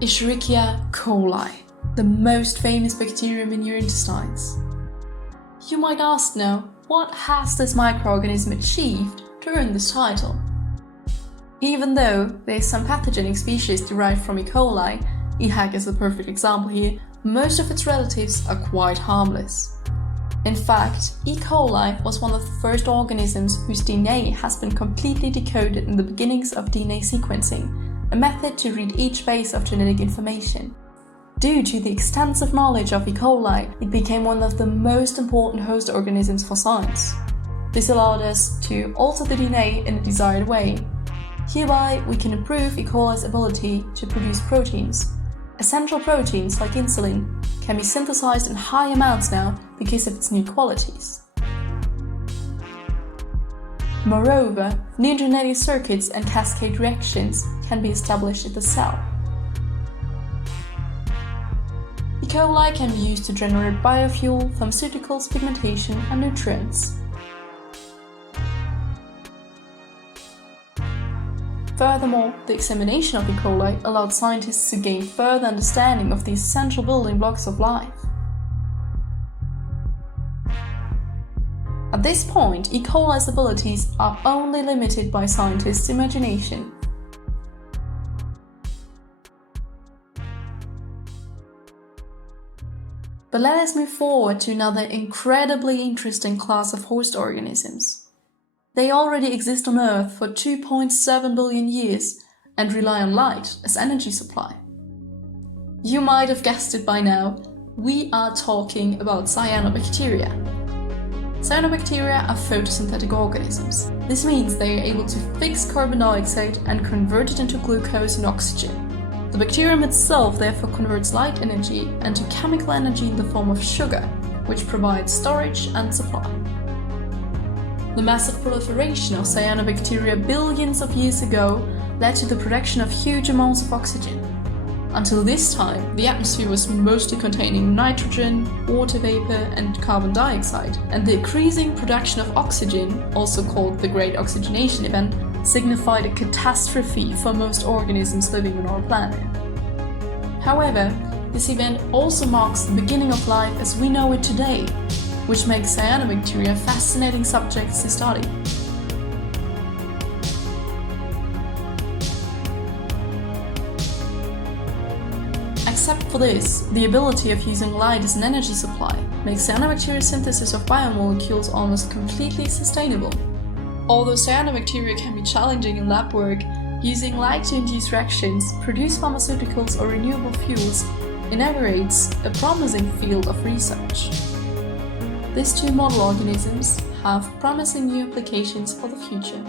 Escherichia coli, the most famous bacterium in your intestines. You might ask now, what has this microorganism achieved to earn this title? Even though there is some pathogenic species derived from E. coli, EHEC is a perfect example here, most of its relatives are quite harmless. In fact, E. coli was one of the first organisms whose DNA has been completely decoded in the beginnings of DNA sequencing, a method to read each base of genetic information. Due to the extensive knowledge of E. coli, it became one of the most important host organisms for science. This allowed us to alter the DNA in a desired way. Hereby, we can improve E. coli's ability to produce proteins. Essential proteins like insulin can be synthesized in high amounts now because of its new qualities. Moreover, new genetic circuits and cascade reactions can be established in the cell. E. coli can be used to generate biofuel, pharmaceuticals, pigmentation, and nutrients. Furthermore, the examination of E. coli allowed scientists to gain further understanding of the essential building blocks of life. At this point, E. coli's abilities are only limited by scientists' imagination. But let us move forward to another incredibly interesting class of host organisms. They already exist on Earth for 2.7 billion years and rely on light as energy supply. You might have guessed it by now, we are talking about cyanobacteria. Cyanobacteria are photosynthetic organisms. This means they are able to fix carbon dioxide and convert it into glucose and oxygen. The bacterium itself therefore converts light energy into chemical energy in the form of sugar, which provides storage and supply. The massive proliferation of cyanobacteria billions of years ago led to the production of huge amounts of oxygen. Until this time, the atmosphere was mostly containing nitrogen, water vapor, and carbon dioxide, and the increasing production of oxygen, also called the Great Oxygenation Event, signified a catastrophe for most organisms living on our planet. However, this event also marks the beginning of life as we know it today, which makes cyanobacteria fascinating subjects to study. Except for this, the ability of using light as an energy supply makes cyanobacteria synthesis of biomolecules almost completely sustainable. Although cyanobacteria can be challenging in lab work, using light to induce reactions, produce pharmaceuticals or renewable fuels inaugurates a promising field of research. These two model organisms have promising new applications for the future.